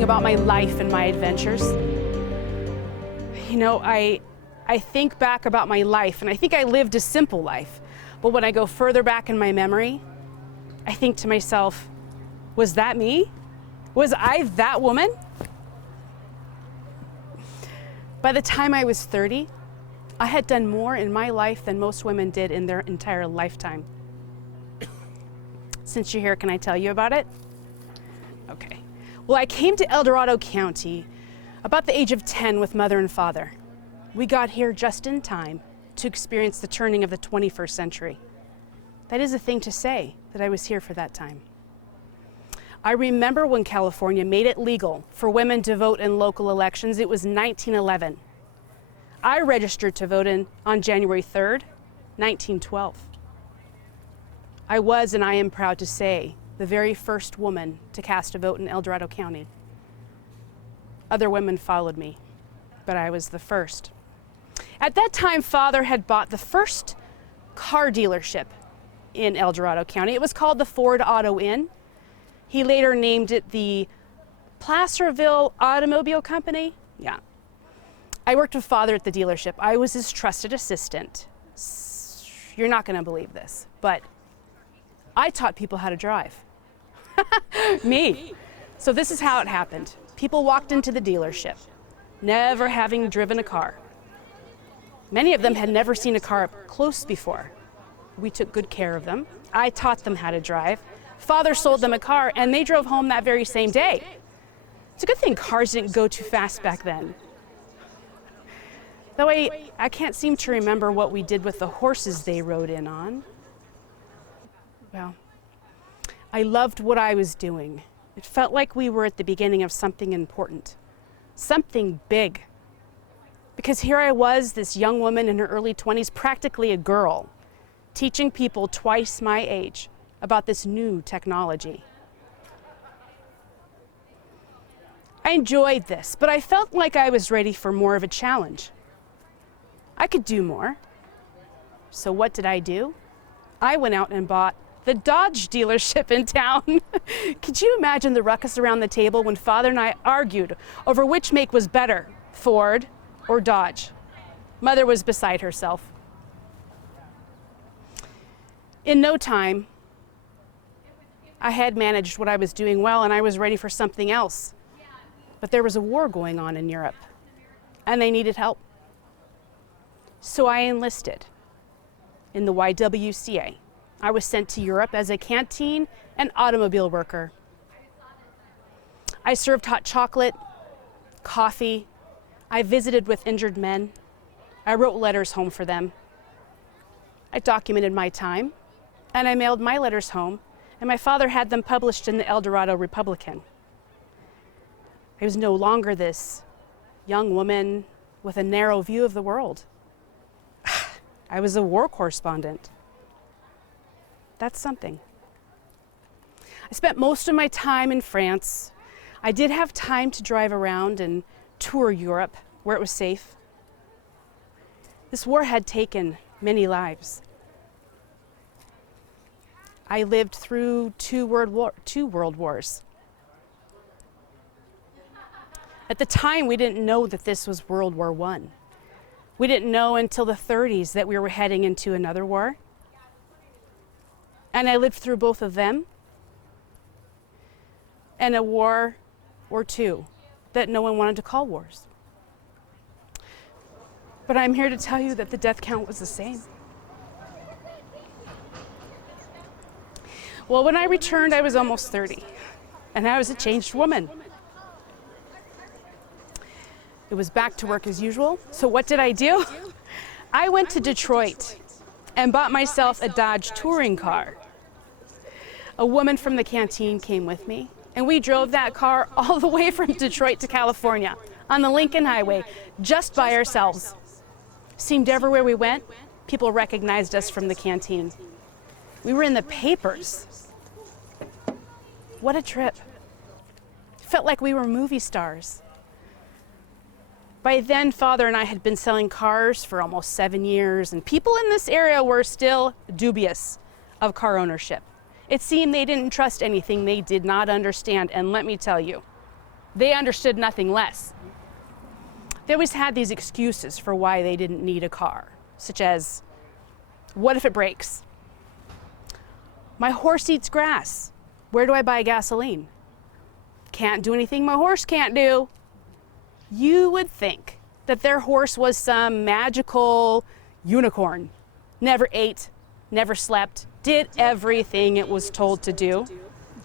thinking about my life and my adventures. You know, I think back about my life, and I think I lived a simple life. But when I go further back in my memory, I think to myself, was that me? Was I that woman? By the time I was 30, I had done more in my life than most women did in their entire lifetime. Since you're here, can I tell you about it? Okay. Well, I came to Dorado County about the age of 10 with mother and father. We got here just in time to experience the turning of the 21st century. That is a thing to say, that I was here for that time. I remember when California made it legal for women to vote in local elections. It was 1911. I registered to vote on January 3rd, 1912. I was, and I am proud to say, the very first woman to cast a vote in Dorado County. Other women followed me, but I was the first. At that time, Father had bought the first car dealership in Dorado County. It was called the Ford Auto Inn. He later named it the Placerville Automobile Company. Yeah. I worked with Father at the dealership. I was his trusted assistant. You're not going to believe this, but I taught people how to drive. Me. So this is how it happened. People walked into the dealership, never having driven a car. Many of them had never seen a car up close before. We took good care of them. I taught them how to drive. Father sold them a car, and they drove home that very same day. It's a good thing cars didn't go too fast back then. Though I can't seem to remember what we did with the horses they rode in on. Well, I loved what I was doing. It felt like we were at the beginning of something important, something big. Because here I was, this young woman in her early 20s, practically a girl, teaching people twice my age about this new technology. I enjoyed this, but I felt like I was ready for more of a challenge. I could do more. So what did I do? I went out and bought the Dodge dealership in town. Could you imagine the ruckus around the table when Father and I argued over which make was better, Ford or Dodge? Mother was beside herself. In no time, I had managed what I was doing well, and I was ready for something else. But there was a war going on in Europe, and they needed help. So I enlisted in the YWCA. I was sent to Europe as a canteen and automobile worker. I served hot chocolate, coffee. I visited with injured men. I wrote letters home for them. I documented my time, and I mailed my letters home, and my father had them published in the El Dorado Republican. I was no longer this young woman with a narrow view of the world. I was a war correspondent. That's something. I spent most of my time in France. I did have time to drive around and tour Europe where it was safe. This war had taken many lives. I lived through two world wars. At the time, we didn't know that this was World War I. We didn't know until the 30s that we were heading into another war. And I lived through both of them, and a war or two that no one wanted to call wars. But I'm here to tell you that the death count was the same. Well, when I returned, I was almost 30, and I was a changed woman. It was back to work as usual. So what did I do? I went to Detroit and bought myself a Dodge touring car. A woman from the canteen came with me, and we drove that car all the way from Detroit to California on the Lincoln Highway, just by ourselves. Seemed everywhere we went, people recognized us from the canteen. We were in the papers. What a trip. Felt like we were movie stars. By then, Father and I had been selling cars for almost 7 years, and people in this area were still dubious of car ownership. It seemed they didn't trust anything they did not understand, and let me tell you, They understood nothing less. They always had these excuses for why they didn't need a car, such as, what if it breaks? My horse eats grass. Where do I buy gasoline? Can't do anything my horse can't do. You would think that their horse was some magical unicorn. Never ate, never slept, did everything it was told to do,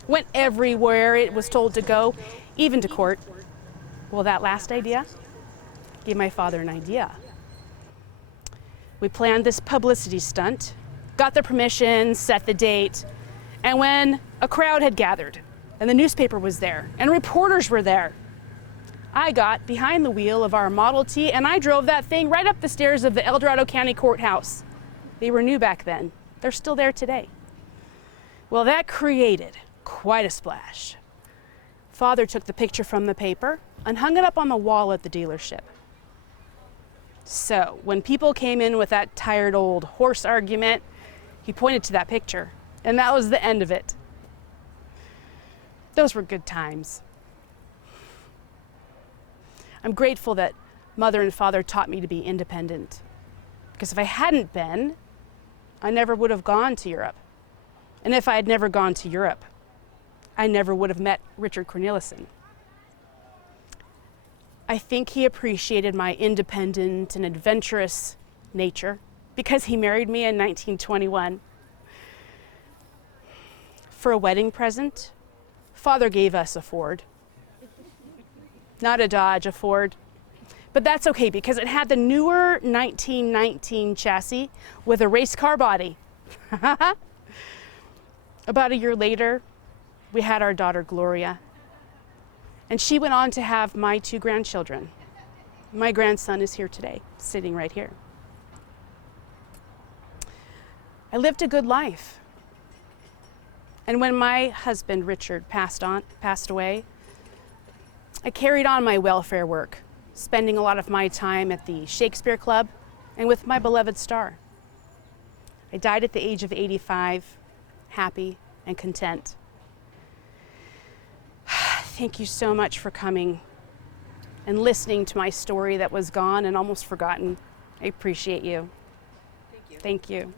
went everywhere it was told to go, even to court. Well, that last idea gave my father an idea. We planned this publicity stunt, got the permission, set the date, and when a crowd had gathered, and the newspaper was there, and reporters were there, I got behind the wheel of our Model T and I drove that thing right up the stairs of the Dorado County courthouse. They were new back then. They're still there today. Well, that created quite a splash. Father took the picture from the paper and hung it up on the wall at the dealership. So when people came in with that tired old horse argument, he pointed to that picture, and that was the end of it. Those were good times. I'm grateful that Mother and Father taught me to be independent, because if I hadn't been, I never would have gone to Europe. And if I had never gone to Europe, I never would have met Gertrude Cornelison. I think he appreciated my independent and adventurous nature because he married me in 1921. For a wedding present, Father gave us a Ford. Not a Dodge, a Ford. But that's okay because it had the newer 1919 chassis with a race car body. About a year later, we had our daughter Gloria. And she went on to have my 2 grandchildren. My grandson is here today, sitting right here. I lived a good life. And when my husband, Richard, passed away, I carried on my welfare work, spending a lot of my time at the Shakespeare Club and with my beloved star. I died at the age of 85, happy and content. Thank you so much for coming and listening to my story that was gone and almost forgotten. I appreciate you. Thank you. Thank you.